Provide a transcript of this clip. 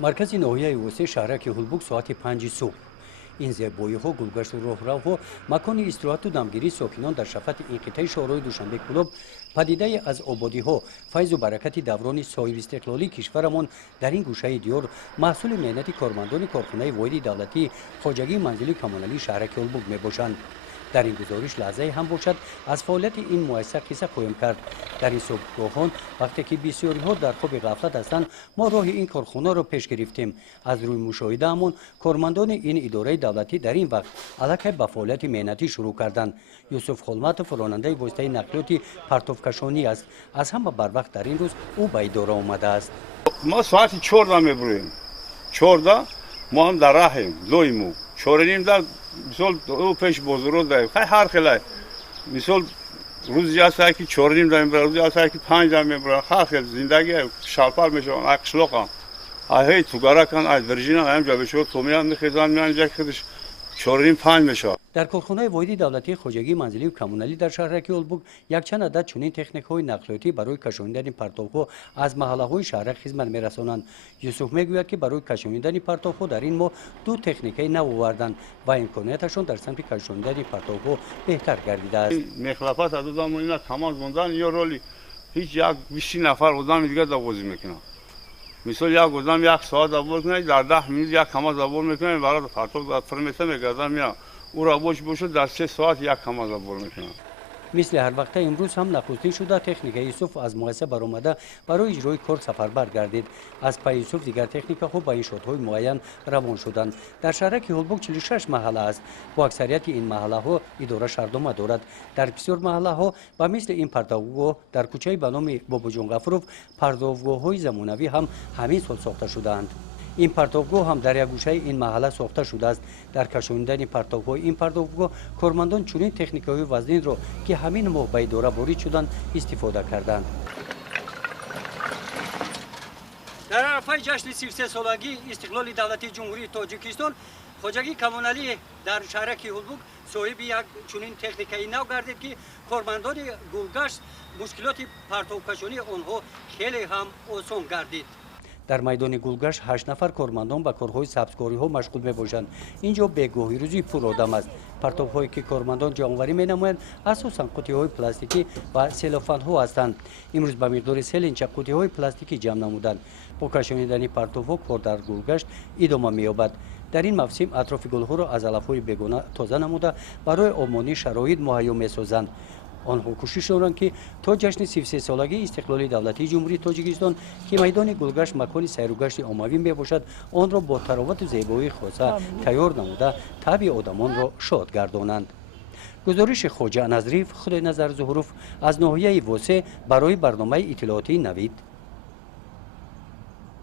مرکز ناحیه وسه شهرک هلبوگ ساعت 5 صبح. این زیبایی‌ها، گلگشت و راهروها، مکان استراحت و دمگیری ساکنان در شفت این قطعه شهرهای دوشنبه کلوب پدیده از آبادی‌ها، فیض و برکت دوران صاحب استقلالی کشورمان در این گوشه دیار محصول مهنت کارمندان کارخانه واحد دولتی خواجگی منزلی کمونالی شهرک هلبوگ میباشند. در این گزارش لحظه هم باشد از فعالیت این مؤسسه قصه خواهیم کرد. در این صبحگاهان وقتی که بسیاری ها در خواب غفلت هستند، ما راه این کارخانه را پیش گرفتیم. از روی مشاهده همون کارمندان این اداره دولتی در این وقت علاقه به فعالیت مهنتی شروع کردند. یوسف خلمت راننده واسطه نقلیات پرتوکشانی است. از همه بر وقت در این روز او به اداره آمده است. ما ساعت 14 میبریم. 14 ما هم در راهیم. لویمو. 4:30 در مثال او پیش بزرگ داریم. هر خیلی مثال روزی هست که 4:30 داریم، روزی هست که 5 داریم میبریم. هر خیلی زندگی شالپار میشه. اکشلوکان. آهی تو گارکان از ورژینا همجا بشه. تو میان میخیزن میان جای خودش 4:30 5 میشه. در کارخانه واحد دولتی خواجگی منزلی و کمونالی در شهرک هلبوگ یک چند عدد چنین تکنیک‌های نقلیاتی برای کشانیدن پرتاب‌ها از محله‌های شهرک خدمت می‌رسانند. یوسف میگوید که برای کشانیدن پرتاب‌ها در این ماه دو تکنیکی نو آوردند و امکاناتشان در سمت کشانیدن پرتاب‌ها بهتر گردیده است. مخالفت از آدم اینا تمام موندن یا رولی هیچ یک 20 نفر آدم دیگه دوازی میکنه. مثال یک آدم یک ساعت دوار کنه در 10 minut یک کماز دوار میکنه برای پرتاب فرمیته میگردن میاد او را باشه در 3 ساعت یک کماز دوار میکنه. مثل هر وقت امروز هم نخستین شده تکنیک یوسف از مؤسسه برآمده برای اجرای کار سفربر گردید. از پای یوسف دیگر تکنیک‌ها با انشاءات‌های معین روان شدند. در شهرک هلبوگ 46 محله است. با اکثریت این محله‌ها اداره شهرداری دارد. در بسیار محله‌ها و مثل این پرتابگاه در کوچه به نام بابا جون غفروف پرتابگاه‌های زمانوی هم همین سال ساخته شده‌اند. این پرتابگاه هم در یک گوشه این محله ساخته شده است. در کشانیدن پرتابگاه این پرتابگاه کارمندان چنین تکنیک‌های وزنین را که همین ماه به اداره وارد شدند استفاده کردند. در عرفه جشن 33 سالگی استقلال دولتی جمهوری تاجیکستان خواجگی کمونالی در شهرک هلبوگ صاحب یک چنین تکنیکی نو گردید که کارمندان گلگشت مشکلات پرتابکشانی آنها خیلی هم آسان گردید. در میدان گلگشت 8 نفر کارمندان به کارهای سبزکاری ها مشغول می باشند. اینجا بگاهی روزی پر آدم است. پرتاب هایی که کارمندان جمع‌آوری می نمایند اساساً قوطی های پلاستیکی و سلوفان ها هستند. امروز به مقدار 3 لینچه قوطی های پلاستیکی جمع نمودند. با کشانیدن پرتاب ها کار در گلگشت ادامه می یابد. در این موسم اطراف گلها را از علف های بیگانه تازه نموده برای آمانی شرایط مهیا می سازند. آنها کوشش دارند که تا جشن 33 سالگی استقلال دولتی جمهوری تاجیکستان که میدان گلگشت مکان سیر و گشت عمومی می باشد آن را با تراوت و زیبایی خاصه تیار نموده طبع آدمان را شاد گردانند. گزارش خواجه نظریف خود نظر ظهروف از ناحیه وسه برای برنامه اطلاعاتی نوید.